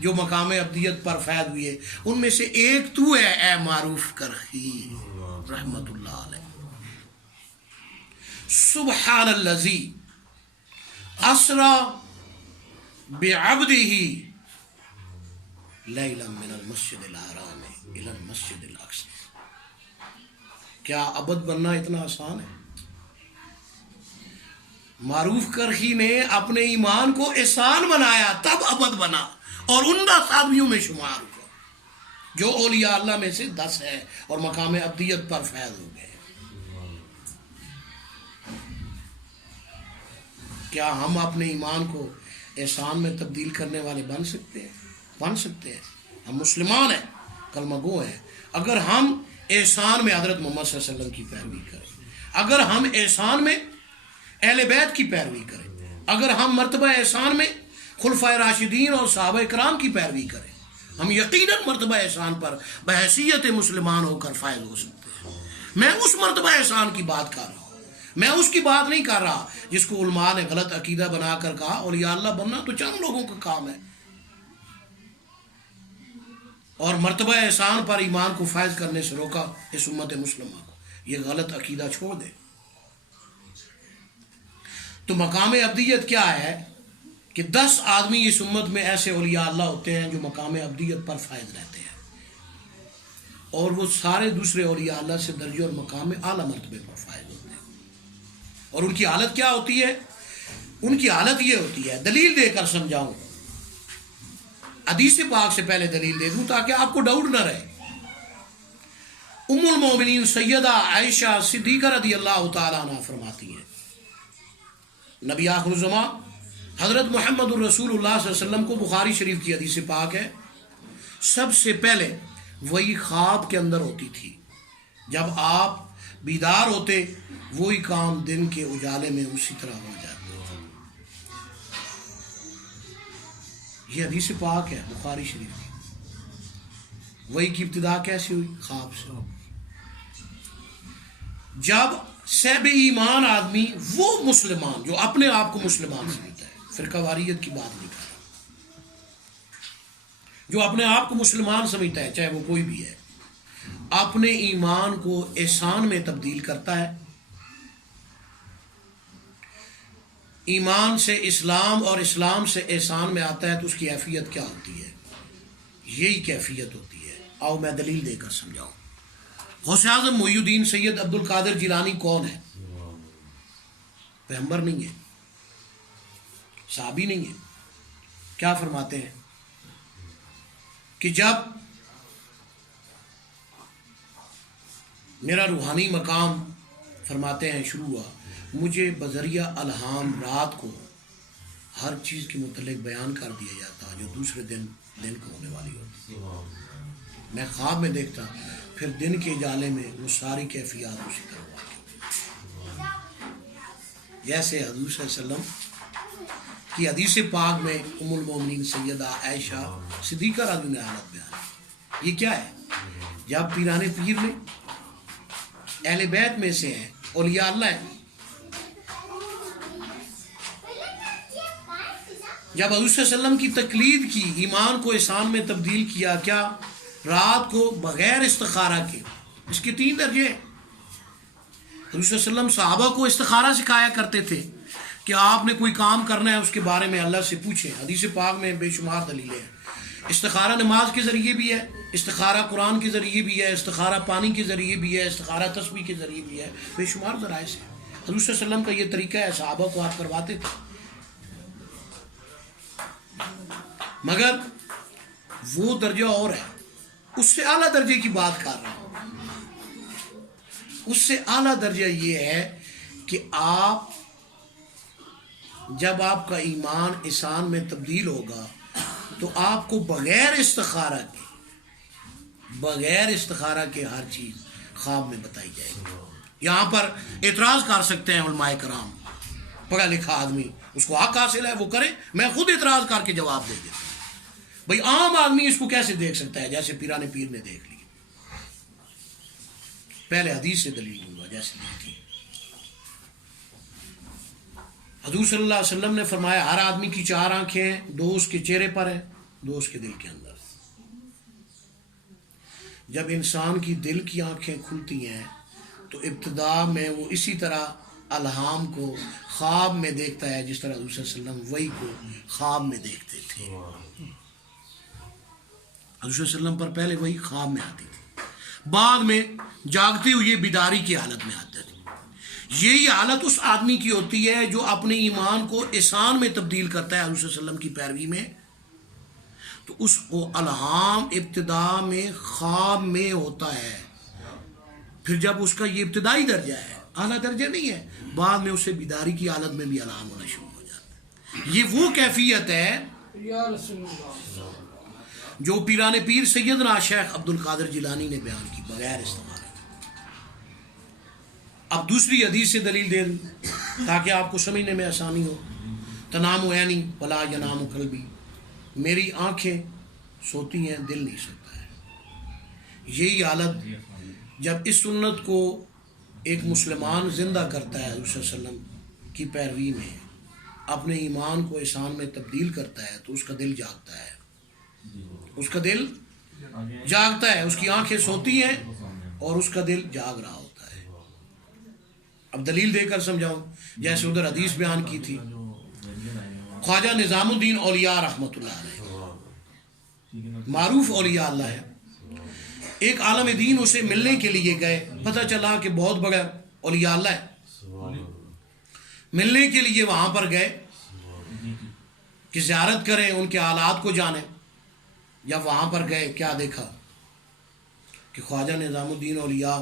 جو مقام ابدیت پر فیض ہوئے، ان میں سے ایک تو ہے اے معروف کرخی رحمت اللہ علیہ۔ سبحان الذی اسرا بعبدہ لیلا من المسجد الحرام الی المسجد الاقصی۔ کیا عبد بننا اتنا آسان ہے؟ معروف کرخی نے اپنے ایمان کو احسان بنایا تب عبد بنا اور عمدہ صحابیوں میں شمار ہوا، جو اولیاء اللہ میں سے 10 ہے اور مقام ابدیت پر فیض ہو گئے۔ کیا ہم اپنے ایمان کو احسان میں تبدیل کرنے والے بن سکتے ہیں؟ بن سکتے ہیں۔ ہم مسلمان ہیں، کلمہ گو ہیں، اگر ہم احسان میں حضرت محمد صلی اللہ علیہ وسلم کی پیروی کریں، اگر ہم احسان میں اہل بیت کی پیروی کریں، اگر ہم مرتبہ احسان میں خلفائے راشدین اور صحابہ کرام کی پیروی کریں، ہم یقیناً مرتبہ احسان پر بحیثیت مسلمان ہو کر فائز ہو سکتے ہیں۔ میں اس مرتبہ احسان کی بات کر رہا ہوں، میں اس کی بات نہیں کر رہا جس کو علماء نے غلط عقیدہ بنا کر کہا اولیاء اللہ بننا تو چند لوگوں کا کام ہے، اور مرتبہ احسان پر ایمان کو فائز کرنے سے روکا اس امت مسلمہ کو۔ یہ غلط عقیدہ چھوڑ دے۔ تو مقام ابدیت کیا ہے کہ 10 آدمی اس امت میں ایسے اولیاء اللہ ہوتے ہیں جو مقام ابدیت پر فائز رہتے ہیں، اور وہ سارے دوسرے اولیاء اللہ سے درجے اور مقام اعلیٰ مرتبے پر فائز ہوتے ہیں۔ اور ان کی حالت کیا ہوتی ہے؟ ان کی حالت یہ ہوتی ہے، دلیل دے کر سمجھاؤں، حدیث پاک سے پہلے دلیل دے دوں تاکہ آپ کو ڈاؤٹ نہ رہے۔ ام المومنین سیدہ عائشہ صدیقہ رضی اللہ تعالیٰ عنہ فرماتی ہیں، نبی آخر الزمان حضرت محمد الرسول اللہ صلی اللہ علیہ وسلم کو، بخاری شریف کی حدیث پاک ہے، سب سے پہلے وہی خواب کے اندر ہوتی تھی، جب آپ بیدار ہوتے وہی کام دن کے اجالے میں اسی طرح ہو جاتا۔ یہ حدیث پاک ہے بخاری شریف کی۔ وہی کی ابتدا کیسے ہوئی؟ خواب سے۔ جب صاحب ایمان آدمی، وہ مسلمان جو اپنے آپ کو مسلمان سمجھتا ہے، فرقہ واریت کی بات نہیں کر رہا، جو اپنے آپ کو مسلمان سمجھتا ہے چاہے وہ کوئی بھی ہے، اپنے ایمان کو احسان میں تبدیل کرتا ہے، ایمان سے اسلام اور اسلام سے احسان میں آتا ہے، تو اس کی کیفیت کیا ہوتی ہے؟ یہی کیفیت ہوتی ہے۔ آؤ میں دلیل دے کر سمجھاؤں۔ غوث اعظم محی الدین سید عبد القادر جیلانی کون ہے؟ پیغمبر نہیں ہے، صحابی نہیں ہے۔ کیا فرماتے ہیں کہ جب میرا روحانی مقام، فرماتے ہیں، شروع ہوا، مجھے بذریعہ الہام رات کو ہر چیز کے متعلق بیان کر دیا جاتا جو دوسرے دن کو ہونے والی ہوتی۔ میں خواب میں دیکھتا، پھر دن کے اجالے میں وہ ساری کیفیات اسی طرح واقع ہوتی، جیسے حضور صلی اللہ علیہ وسلم کی حدیث پاک میں ام المومنین سیدہ عائشہ صدیقہ رضی اللہ عنہا حالت بیان ہے۔ یہ کیا ہے؟ جب پیران پیر نے اہل بیت میں سے ہیں، اولیاء اللہ ہیں، جب حضور صلی اللہ علیہ وسلم کی تقلید کی، ایمان کو احسان میں تبدیل کیا، کیا رات کو بغیر استخارہ کے، اس کے 3 درجے ہیں۔ حضور صلی اللہ علیہ وسلم صحابہ کو استخارہ سکھایا کرتے تھے کہ آپ نے کوئی کام کرنا ہے اس کے بارے میں اللہ سے پوچھیں۔ حدیث پاک میں بے شمار دلیلیں ہیں۔ استخارہ نماز کے ذریعے بھی ہے، استخارہ قرآن کے ذریعے بھی ہے، استخارہ پانی کے ذریعے بھی ہے، استخارہ تسبیح کے ذریعے بھی ہے، بے شمار ذرائع سے۔ حضور صلی اللہ علیہ وسلم کا یہ طریقہ ہے، صحابہ کو آپ کرواتے تھے، مگر وہ درجہ اور ہے، اس سے اعلیٰ درجے کی بات کر رہا ہوں۔ اس سے اعلیٰ درجہ یہ ہے کہ آپ، جب آپ کا ایمان احسان میں تبدیل ہوگا تو آپ کو بغیر استخارہ کے ہر چیز خواب میں بتائی جائے گی۔ یہاں پر اعتراض کر سکتے ہیں علماء کرام، پڑھا لکھا آدمی، اس کو حق حاصل ہے وہ کرے، میں خود اعتراض کر کے جواب دے دیتا ہوں۔ بھئی عام آدمی اس کو کیسے دیکھ سکتا ہے جیسے پیران پیر نے دیکھ لی؟ پہلے حدیث سے دلیل دوں گا جیسے دیکھتی ہے۔ حضور صلی اللہ علیہ وسلم نے فرمایا، ہر آدمی کی 4 آنکھیں ہیں، 2 اس کے چہرے پر ہیں، دوست کے دل کے اندر. جب انسان کی دل کی آنکھیں کھلتی ہیں تو ابتدا میں وہ اسی طرح الہام کو خواب میں دیکھتا ہے جس طرح حضور صلی اللہ علیہ وسلم وحی کو خواب میں دیکھتے تھے. حضور صلی اللہ علیہ وسلم پر پہلے وحی خواب میں آتی تھی, بعد میں جاگتے ہوئے بیداری کی حالت میں آتے تھے. یہی حالت اس آدمی کی ہوتی ہے جو اپنے ایمان کو احسان میں تبدیل کرتا ہے حضور صلی اللہ علیہ وسلم کی پیروی میں. تو اس کو الہام ابتدا میں خواب میں ہوتا ہے, پھر جب اس کا یہ ابتدائی درجہ ہے, اعلیٰ درجہ نہیں ہے, بعد میں اسے بیداری کی حالت میں بھی الہام ہونا شروع ہو جاتا ہے. یہ وہ کیفیت ہے جو پیران پیر سیدنا شیخ عبد القادر جیلانی نے بیان کی بغیر استعمال. اب دوسری حدیث سے دلیل دے دوں تاکہ آپ کو سمجھنے میں آسانی ہو. تنام عینی ولا ینام قلبی, میری آنکھیں سوتی ہیں, دل نہیں سوتا ہے. یہی حالت جب اس سنت کو ایک مسلمان زندہ کرتا ہے حضور صلی اللہ علیہ وسلم کی پیروی میں, اپنے ایمان کو احسان میں تبدیل کرتا ہے, تو اس کا دل جاگتا ہے, اس کا دل جاگتا ہے, اس کی آنکھیں سوتی ہیں اور اس کا دل جاگ رہا ہوتا ہے. اب دلیل دے کر سمجھاؤں, جیسے ادھر حدیث بیان کی تھی, خواجہ نظام الدین اولیاء رحمۃ اللہ علیہ معروف اولیاء اللہ ہے. ایک عالم دین اسے ملنے کے لیے گئے, پتہ چلا کہ بہت بڑا اولیاء اللہ ہے. ملنے کے لیے وہاں پر گئے کہ زیارت کریں, ان کے حالات کو جانیں. جب وہاں پر گئے کیا دیکھا کہ خواجہ نظام الدین اولیاء,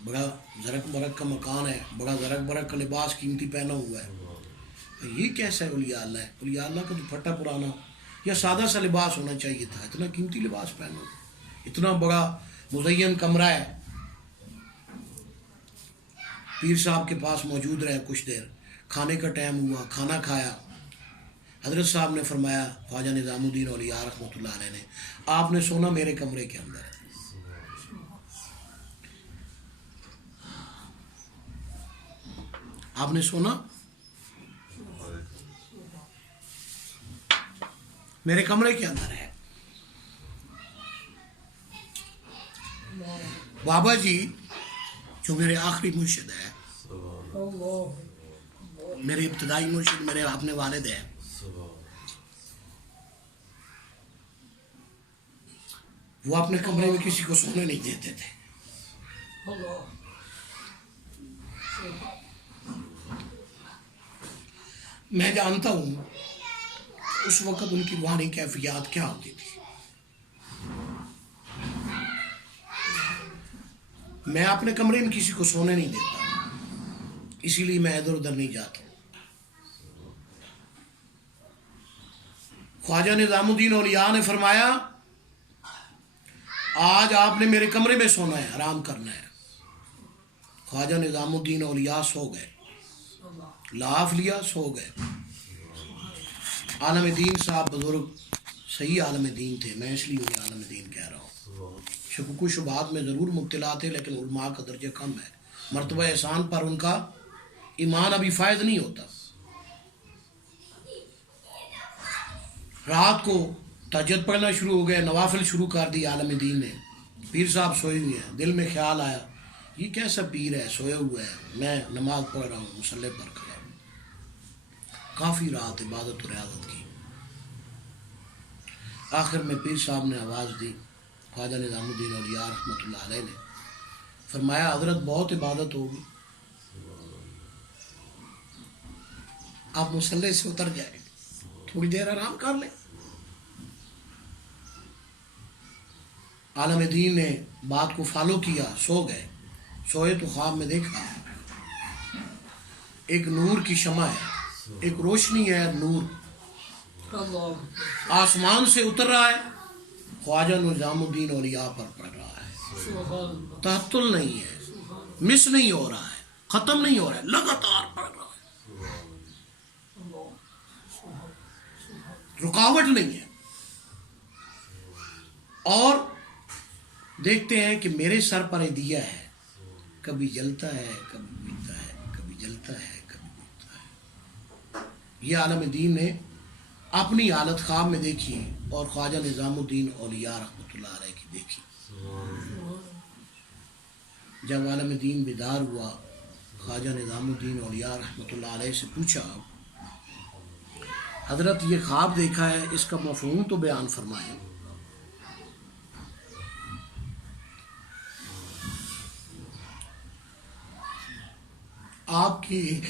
بڑا زرق برق کا مکان ہے, بڑا زرق برق کا لباس قیمتی پہنا ہوا ہے. یہ کیسا ہے اولیاء اللہ ہے؟ اولیاء اللہ کا تو پھٹا پرانا یا سادہ سا لباس ہونا چاہیے تھا, اتنا قیمتی لباس پہنا, اتنا بڑا مزین کمرہ ہے. پیر صاحب کے پاس موجود رہے کچھ دیر, کھانے کا ٹائم ہوا, کھانا کھایا. حضرت صاحب نے فرمایا, خواجہ نظام الدین اولیاء رحمۃ اللہ علیہ نے, آپ نے سونا میرے کمرے کے اندر ہے. آپ نے سونا میرے کمرے کے اندر ہے. بابا جی جو میرے آخری مرشد ہے, میرے ابتدائی مرشد, میرے اپنے والد ہیں, وہ اپنے کمرے میں کسی کو سونے نہیں دیتے تھے. میں جانتا ہوں اس وقت ان کی روحانی کیفیات کیا ہوتی تھی. میں اپنے کمرے میں کسی کو سونے نہیں دیتا, اسی لیے میں ادھر ادھر نہیں جاتا. خواجہ نظام الدین اولیاء نے فرمایا, آج آپ نے میرے کمرے میں سونا ہے, آرام کرنا ہے. خواجہ نظام الدین اولیاء سو گئے, لاف لیا, سو گئے. عالم دین صاحب بزرگ صحیح عالم دین تھے, میں اس لیے انہیں عالم دین کہہ رہا ہوں. شکوک و شبہات میں ضرور مبتلا تھے, لیکن علماء کا درجہ کم ہے. مرتبہ احسان پر ان کا ایمان ابھی فائد نہیں ہوتا. رات کو تہجد پڑھنا شروع ہو گئے, نوافل شروع کر دی عالم دین نے. پیر صاحب سوئے ہوئے ہیں, دل میں خیال آیا یہ کیسا پیر ہے, سویا ہوا ہے, میں نماز پڑھ رہا ہوں, مصلی پر کھڑا ہوں. کافی رات عبادت و ریاضت کی. آخر میں پیر صاحب نے آواز دی, خواجہ نظام الدین اولیاء رحمۃ اللہ علیہ نے فرمایا, حضرت بہت عبادت ہوگی, آپ مصلی سے اتر جائیں, تھوڑی دیر آرام کر لیں. عالم دین نے بات کو فالو کیا, سو گئے. سوئے تو خواب میں دیکھا ایک نور کی شمع ہے, ایک روشنی ہے, نور آسمان سے اتر رہا ہے, خواجہ نظام الدین اولیاء پر پڑ رہا ہے. تعطل نہیں ہے, مس نہیں ہو رہا ہے, ختم نہیں ہو رہا ہے, لگاتار پڑ رہا ہے, رکاوٹ نہیں ہے. اور دیکھتے ہیں کہ میرے سر پر یہ دیا ہے, کبھی جلتا ہے, کبھی بجھتا ہے, کبھی جلتا ہے, کبھی بجھتا ہے. یہ عالم دین نے اپنی حالت خواب میں دیکھی اور خواجہ نظام الدین اولیاء رحمۃ اللہ علیہ کی دیکھی. جب عالم دین بیدار ہوا، خواجہ نظام الدین اولیاء رحمۃ اللہ علیہ سے پوچھا، حضرت یہ خواب دیکھا ہے، اس کا مفہوم تو بیان فرمائیں. آپ کی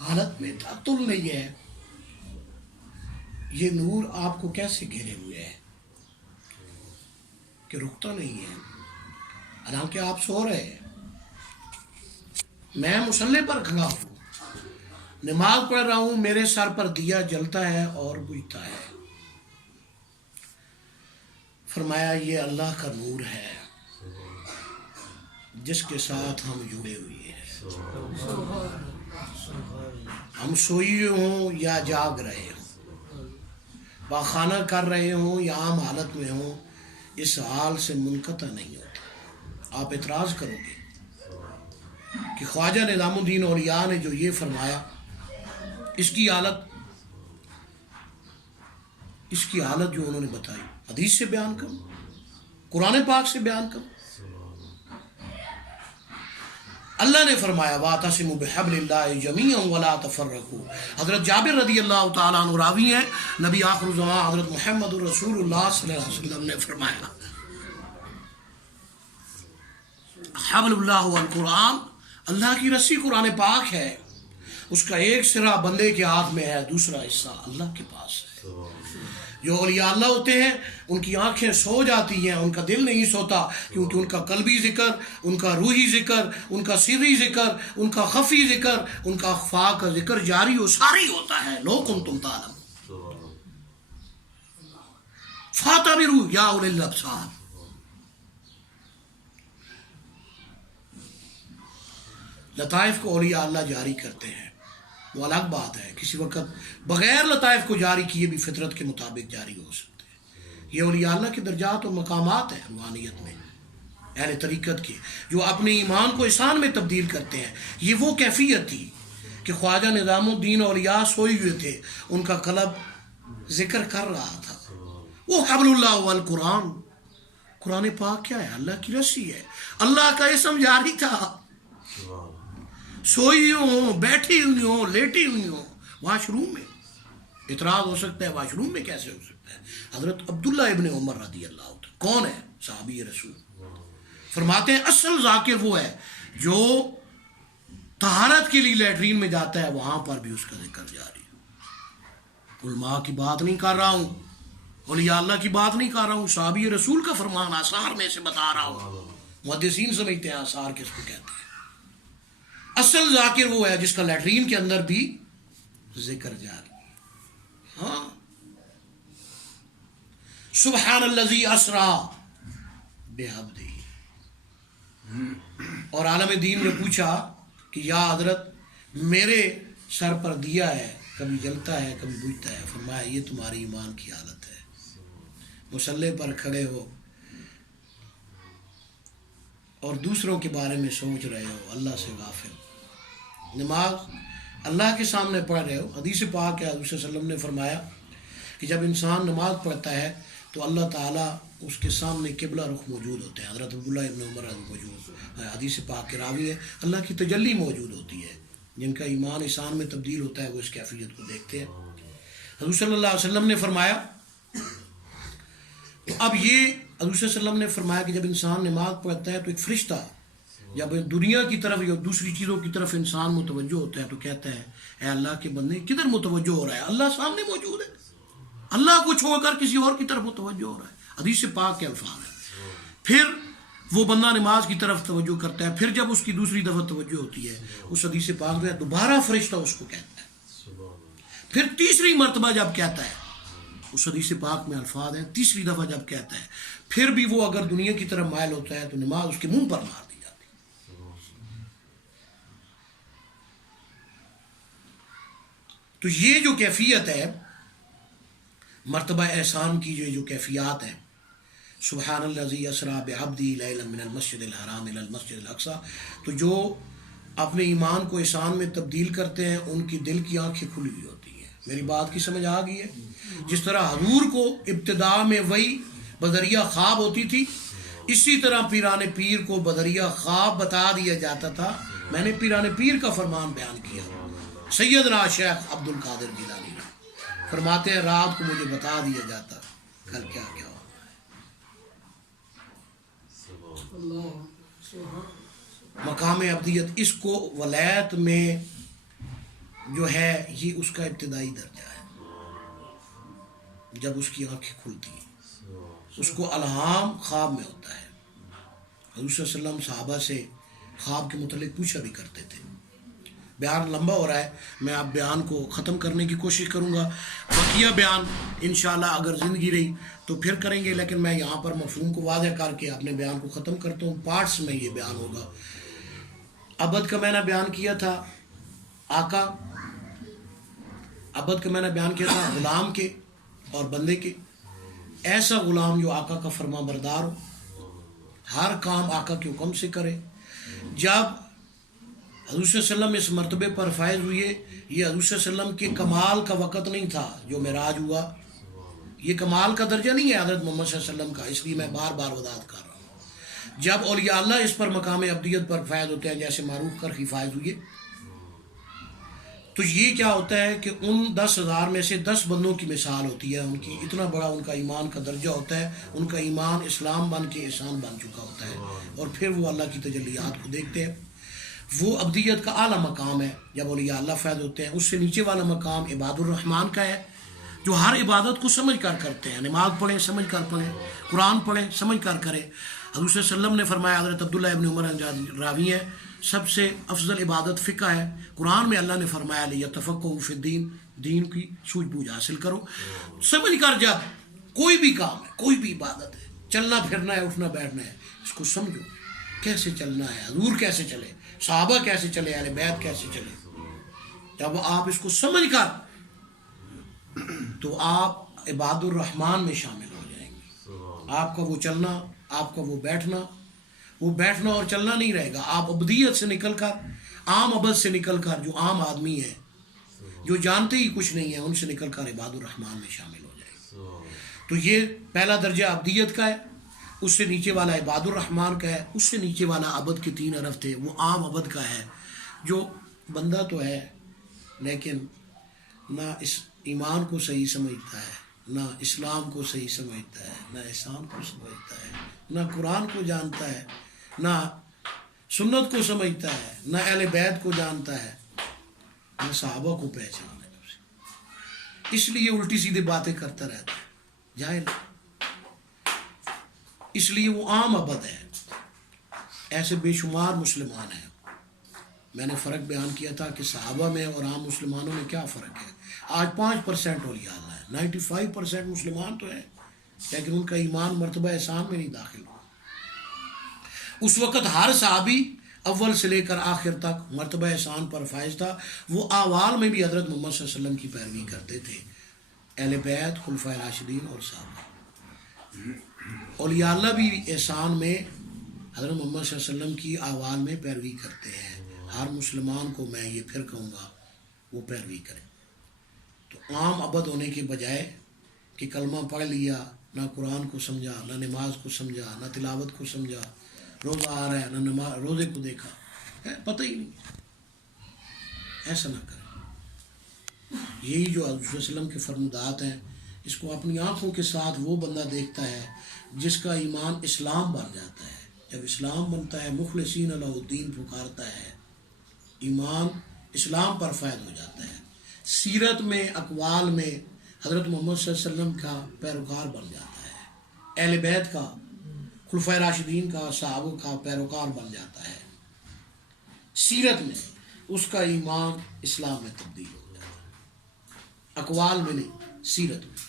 حالت میں تعطل نہیں ہے، یہ نور آپ کو کیسے گھیرے ہوئے ہے کہ رکتا نہیں ہے، حالانکہ آپ سو رہے ہیں. میں مصلی پر کھڑا ہوں، نماز پڑھ رہا ہوں، میرے سر پر دیا جلتا ہے اور بجھتا ہے. فرمایا یہ اللہ کا نور ہے جس کے ساتھ ہم جڑے ہوئے ہیں. ہم سوئے ہوں یا جاگ رہے ہوں، پاخانہ کر رہے ہوں یا عام حالت میں ہوں، اس حال سے منقطع نہیں ہوتا. آپ اعتراض کرو گے کہ خواجہ نظام الدین اولیاء نے جو یہ فرمایا، اس کی حالت جو انہوں نے بتائی، حدیث سے بیان کروں، قرآن پاک سے بیان کروں. اللہ نے فرمایا وَاعْتَصِمُوا بِحَبْلِ اللَّهِ جَمِيعًا وَلَا تَفَرَّقُوا. حضرت جابر رضی اللہ تعالیٰ عنہ راوی ہیں، نبی آخر الزمان حضرت محمد رسول اللہ صلی اللہ علیہ وسلم نے فرمایا حبل اللہ والقرآن، اللہ کی رسی قرآن پاک ہے، اس کا ایک سرا بندے کے ہاتھ میں ہے، دوسرا حصہ اللہ کے پاس ہے. جو اولیاء اللہ ہوتے ہیں ان کی آنکھیں سو جاتی ہیں، ان کا دل نہیں سوتا، کیونکہ ان کا قلبی ذکر، ان کا روحی ذکر، ان کا سری ذکر، ان کا خفی ذکر، ان کا اخفا کا ذکر جاری و ساری ہوتا ہے. لو کنتم تعلمون فاعتبروا یا اولی الابصار. لطائف کو اولیاء اللہ جاری کرتے ہیں، وہ الگ بات ہے. کسی وقت بغیر لطائف کو جاری کیے بھی فطرت کے مطابق جاری ہو سکتے ہیں. یہ اولیاء اللہ کے درجات اور مقامات ہیں روحانیت میں، اہل طریقت کے جو اپنے ایمان کو احسان میں تبدیل کرتے ہیں. یہ وہ کیفیت تھی کہ خواجہ نظام الدین اولیاء سوئے ہوئے تھے، ان کا قلب ذکر کر رہا تھا. وہ حبل اللہ والقرآن، قرآن پاک کیا ہے؟ اللہ کی رسی ہے، اللہ کا اسم جاری تھا. سوئی ہوں، بیٹھی ہوئی ہوں، لیٹی ہوئی ہوں، واش روم میں. اعتراض ہو سکتا ہے واش روم میں کیسے ہو سکتا ہے؟ حضرت عبداللہ ابن عمر رضی اللہ عنہ کون ہے؟ صحابی رسول. فرماتے ہیں اصل ذاکر وہ ہے جو طہارت کے لیے لیٹرین میں جاتا ہے، وہاں پر بھی اس کا ذکر جاری ہے. علماء کی بات نہیں کر رہا ہوں، اولیاء اللہ کی بات نہیں کر رہا ہوں، صحابی رسول کا فرمان آثار میں سے بتا رہا ہوں. محدثین سمجھتے ہیں آثار کس کو کہتے ہیں. اصل ذاکر وہ ہے جس کا لیٹرین کے اندر بھی ذکر جاری. ہاں، سبحان الذی اسری بعبدہ. اور عالم دین نے پوچھا کہ یا حضرت میرے سر پر دیا ہے، کبھی جلتا ہے کبھی بجھتا ہے. فرمایا یہ تمہاری ایمان کی حالت ہے. مصلی پر کھڑے ہو اور دوسروں کے بارے میں سوچ رہے ہو، اللہ سے غافل. نماز اللہ کے سامنے پڑھ رہے ہو. حدیث پاک ہے، حضور صلی اللہ علیہ وسلم نے فرمایا کہ جب انسان نماز پڑھتا ہے تو اللہ تعالیٰ اس کے سامنے قبلہ رخ موجود ہوتے ہیں. حضرت عبداللہ ابن عمر موجود ہے، حدیث پاک کے راوی ہے. اللہ کی تجلی موجود ہوتی ہے. جن کا ایمان احسان میں تبدیل ہوتا ہے وہ اس کیفیت کو دیکھتے ہیں. حضور صلی اللہ علیہ وسلم نے فرمایا، تو اب یہ حضور صلی اللہ علیہ وسلم نے فرمایا کہ جب انسان نماز پڑھتا ہے تو ایک فرشتہ جب دنیا کی طرف یا دوسری چیزوں کی طرف انسان متوجہ ہوتا ہے تو کہتا ہے اے اللہ کے بندے کدھر متوجہ ہو رہا ہے؟ اللہ سامنے موجود ہے، اللہ کو چھوڑ کر کسی اور کی طرف متوجہ ہو رہا ہے. حدیث پاک کے الفاظ ہیں. پھر وہ بندہ نماز کی طرف توجہ کرتا ہے، پھر جب اس کی دوسری دفعہ توجہ ہوتی ہے اس حدیث پاک میں دوبارہ فرشتہ اس کو کہتا ہے. پھر تیسری مرتبہ جب کہتا ہے، اس حدیث پاک میں الفاظ ہیں، تیسری دفعہ جب کہتا ہے پھر بھی وہ اگر دنیا کی طرف مائل ہوتا ہے تو نماز اس کے منہ پر مار دی جاتی ہے. تو یہ جو کیفیت ہے مرتبہ احسان کی، جو کیفیات ہیں، سبحان الذی اسری بعبدہ لیلا من المسجد الحرام الی المسجد الاقصی، تو جو اپنے ایمان کو احسان میں تبدیل کرتے ہیں ان کی دل کی آنکھیں کھلی ہوئی ہوتی ہیں. میری بات کی سمجھ آ گئی ہے؟ جس طرح حضور کو ابتدا میں وہی بذریعہ خواب ہوتی تھی، اسی طرح پیران پیر کو بذریعہ خواب بتا دیا جاتا تھا. میں نے پیران پیر کا فرمان بیان کیا. سیدنا شیخ عبد القادر جیلانی فرماتے ہیں رات کو مجھے بتا دیا جاتا کل کیا کیا ہو. مقام ابدیت اس کو ولایت میں جو ہے یہ اس کا ابتدائی درجہ ہے. جب اس کی آنکھیں کھلتی ہیں اس کو الہام خواب میں ہوتا ہے. حضور صلی اللہ علیہ وسلم صحابہ سے خواب کے متعلق پوچھا بھی کرتے تھے. بیان لمبا ہو رہا ہے، میں اب بیان کو ختم کرنے کی کوشش کروں گا. بقیہ بیان انشاءاللہ اگر زندگی رہی تو پھر کریں گے، لیکن میں یہاں پر مفہوم کو واضح کر کے اپنے بیان کو ختم کرتا ہوں. پارٹس میں یہ بیان ہوگا. عبد کا میں نے بیان کیا تھا آقا، عبد کا میں نے بیان کیا تھا غلام کے اور بندے کے. ایسا غلام جو آقا کا فرما بردار ہو، ہر کام آقا کے حکم سے کرے. جب حضور صلی اللہ علیہ وسلم اس مرتبے پر فائز ہوئے، یہ حضور صلی اللہ علیہ وسلم کے کمال کا وقت نہیں تھا جو معراج ہوا. یہ کمال کا درجہ نہیں ہے حضرت محمد صلی اللہ علیہ وسلم کا، اس لیے میں بار بار وضاحت کر رہا ہوں. جب اولیاء اللہ اس پر مقام ابدیت پر فائز ہوتے ہیں، جیسے معروف کرخی فائز ہوئے، تو یہ کیا ہوتا ہے کہ ان 10,000 میں سے 10 بندوں کی مثال ہوتی ہے. ان کی اتنا بڑا ان کا ایمان کا درجہ ہوتا ہے. ان کا ایمان اسلام بن کے احسان بن چکا ہوتا ہے، اور پھر وہ اللہ کی تجلیات کو دیکھتے ہیں. وہ ابدیت کا اعلیٰ مقام ہے جب اولیاء اللہ فیض ہوتے ہیں. اس سے نیچے والا مقام عباد الرحمن کا ہے، جو ہر عبادت کو سمجھ کر کرتے ہیں. نماز پڑھیں سمجھ کر پڑھیں، قرآن پڑھیں سمجھ کر کریں. حضور صلی اللہ علیہ وسلم نے فرمایا، حضرت عبداللہ ابن عمر راوی ہیں، سب سے افضل عبادت فقہ ہے. قرآن میں اللہ نے فرمایا لیتفقہوا فی الدین، دین کی سوجھ بوجھ حاصل کرو سمجھ کر. جب کوئی بھی کام ہے، کوئی بھی عبادت ہے، چلنا پھرنا ہے، اٹھنا بیٹھنا ہے، اس کو سمجھو کیسے چلنا ہے، حضور کیسے چلے، صحابہ کیسے چلے، اہل بیت کیسے چلے. جب آپ اس کو سمجھ کر تو آپ عباد الرحمن میں شامل ہو جائیں گے. آپ کا وہ چلنا، آپ کا وہ بیٹھنا اور چلنا نہیں رہے گا. آپ ابدیت سے نکل کر، عام عبد سے نکل کر، جو عام آدمی ہے جو جانتے ہی کچھ نہیں ہے، ان سے نکل کر عباد الرحمن میں شامل ہو جائے گا. تو یہ پہلا درجہ ابدیت کا ہے. اس سے نیچے والا عباد الرحمن کا ہے. اس سے نیچے والا عبد کے 3 حرف تھے، وہ عام عبد کا ہے، جو بندہ تو ہے لیکن نہ اس ایمان کو صحیح سمجھتا ہے، نہ اسلام کو صحیح سمجھتا ہے، نہ احسان کو سمجھتا ہے، نہ قرآن کو جانتا ہے، نہ سنت کو سمجھتا ہے، نہ اہل بیت کو جانتا ہے، نہ صحابہ کو پہچان ہے. اس لیے الٹی سیدھی باتیں کرتا رہتا ہے، جاہل. اس لیے وہ عام عبد ہے. ایسے بے شمار مسلمان ہیں. میں نے فرق بیان کیا تھا کہ صحابہ میں اور عام مسلمانوں میں کیا فرق ہے. آج 5% اولیاء اللہ ہے، 95% مسلمان تو ہے لیکن ان کا ایمان مرتبہ احسان میں نہیں داخل ہوا. اس وقت ہر صحابی اول سے لے کر آخر تک مرتبہ احسان پر فائز تھا. وہ اعوال میں بھی حضرت محمد صلی اللہ علیہ وسلم کی پیروی کرتے تھے، اہل بیت، خلفائے راشدین اور صحابہ. اولیاء اللہ بھی احسان میں حضرت محمد صلی اللہ علیہ وسلم کی اعوال میں پیروی کرتے ہیں. ہر مسلمان کو میں یہ پھر کہوں گا وہ پیروی کرے. تو عام عبد ہونے کے بجائے کہ کلمہ پڑھ لیا، نہ قرآن کو سمجھا، نہ نماز کو سمجھا، نہ تلاوت کو سمجھا، روزہ آ رہا ہے نہ روزے کو دیکھا، پتہ ہی نہیں، ایسا نہ کریں. یہی جو حضرت صلی اللہ علیہ وسلم کے فرمودات ہیں، اس کو اپنی آنکھوں کے ساتھ وہ بندہ دیکھتا ہے جس کا ایمان اسلام بن جاتا ہے. جب اسلام بنتا ہے، مخلصین اللہ الدین پکارتا ہے، ایمان اسلام پر فائد ہو جاتا ہے. سیرت میں، اقوال میں حضرت محمد صلی اللہ علیہ وسلم کا پیروکار بن جاتا ہے، اہل بیت کا، خلفائے راشدین کا، صحابہ کا پیروکار بن جاتا ہے. سیرت میں اس کا ایمان اسلام میں تبدیل ہو جاتا ہے، اقوال میں نہیں، سیرت میں.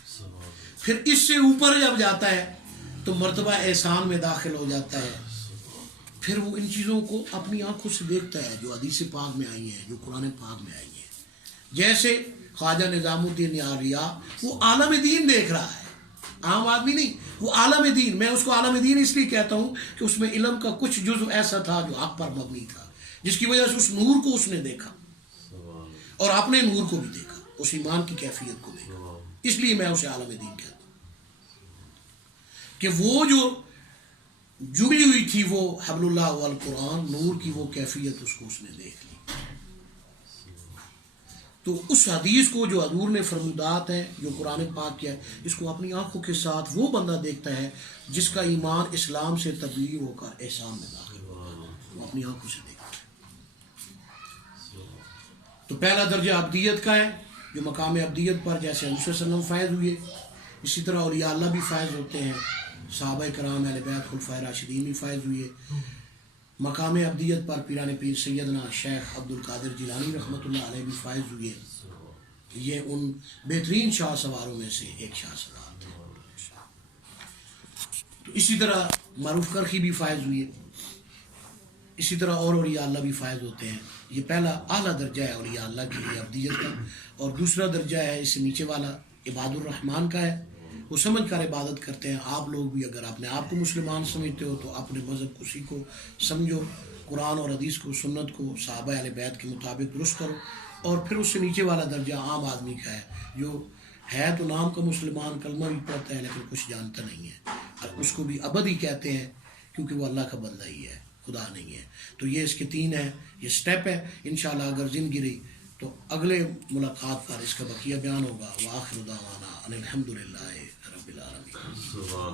پھر اس سے اوپر جب جاتا ہے تو مرتبہ احسان میں داخل ہو جاتا ہے. پھر وہ ان چیزوں کو اپنی آنکھوں سے دیکھتا ہے جو حدیث پاک میں آئی ہیں، جو قرآن پاک میں آئی ہیں. جیسے خواجہ نظام الدین یاریہ، وہ عالم دین دیکھ رہا ہے، عام آدمی نہیں، وہ عالم دین. میں اس کو عالم دین اس لیے کہتا ہوں کہ اس میں علم کا کچھ جزء ایسا تھا جو حق پر مبنی تھا، جس کی وجہ سے اس نور کو اس نے دیکھا اور اپنے نور کو بھی دیکھا. اس ایمان کی کیفیت کو دیکھا. اس لیے میں اسے عالم دین کہتا ہوں کہ وہ جو جڑی ہوئی تھی وہ حبل اللہ والقرآن نور کی وہ کیفیت اس نے دیکھ لی. تو اس حدیث کو جو حضور نے فرمودات ہیں جو قرآن پاک کیا ہے اس کو اپنی آنکھوں کے ساتھ وہ بندہ دیکھتا ہے جس کا ایمان اسلام سے تبلیغ ہو کر احسان میں داخل ہوا. وہ اپنی آنکھوں سے دیکھتا ہے. تو پہلا درجہ عبدیت کا ہے جو مقام عبدیت پر جیسے حضور صلی اللہ علیہ وسلم فائز ہوئے اسی طرح اولیاء اللہ بھی فائز ہوتے ہیں. صحابہ کرام اہل بیت خلفائے راشدین بھی فائز ہوئے. مقام عبدیت پر پیران پیر سیدنا شیخ عبد القادر جیلانی رحمۃ اللہ علیہ بھی فائز ہوئے. یہ ان بہترین شاہ سواروں میں سے ایک شاہ سوار تھے. تو اسی طرح معروف کرخی بھی فائز ہوئے. اسی طرح اور اولیاء اللہ بھی فائز ہوتے ہیں. یہ پہلا اعلیٰ درجہ ہے اولیاء اللہ کے لیے عبدیت کا. اور دوسرا درجہ ہے اس سے نیچے والا عباد الرحمن کا ہے. وہ سمجھ کر عبادت کرتے ہیں. آپ لوگ بھی اگر اپنے آپ کو مسلمان سمجھتے ہو تو اپنے مذہب کو سیکھو سمجھو قرآن اور حدیث کو سنت کو صحابہ اہل بیت کے مطابق درست کرو. اور پھر اس سے نیچے والا درجہ عام آدمی کا ہے جو ہے تو نام کا مسلمان کلمہ بھی پڑھتا ہے لیکن کچھ جانتا نہیں ہے. اور اس کو بھی ابد ہی کہتے ہیں کیونکہ وہ اللہ کا بندہ ہی ہے خدا نہیں ہے. تو یہ اس کے 3 ہیں یہ سٹیپ ہے. انشاءاللہ اگر زندگی رہی تو اگلے ملاقات پر اس کا بقیہ بیان ہوگا. وآخر دعوانا ان الحمدللہ رب العالمین.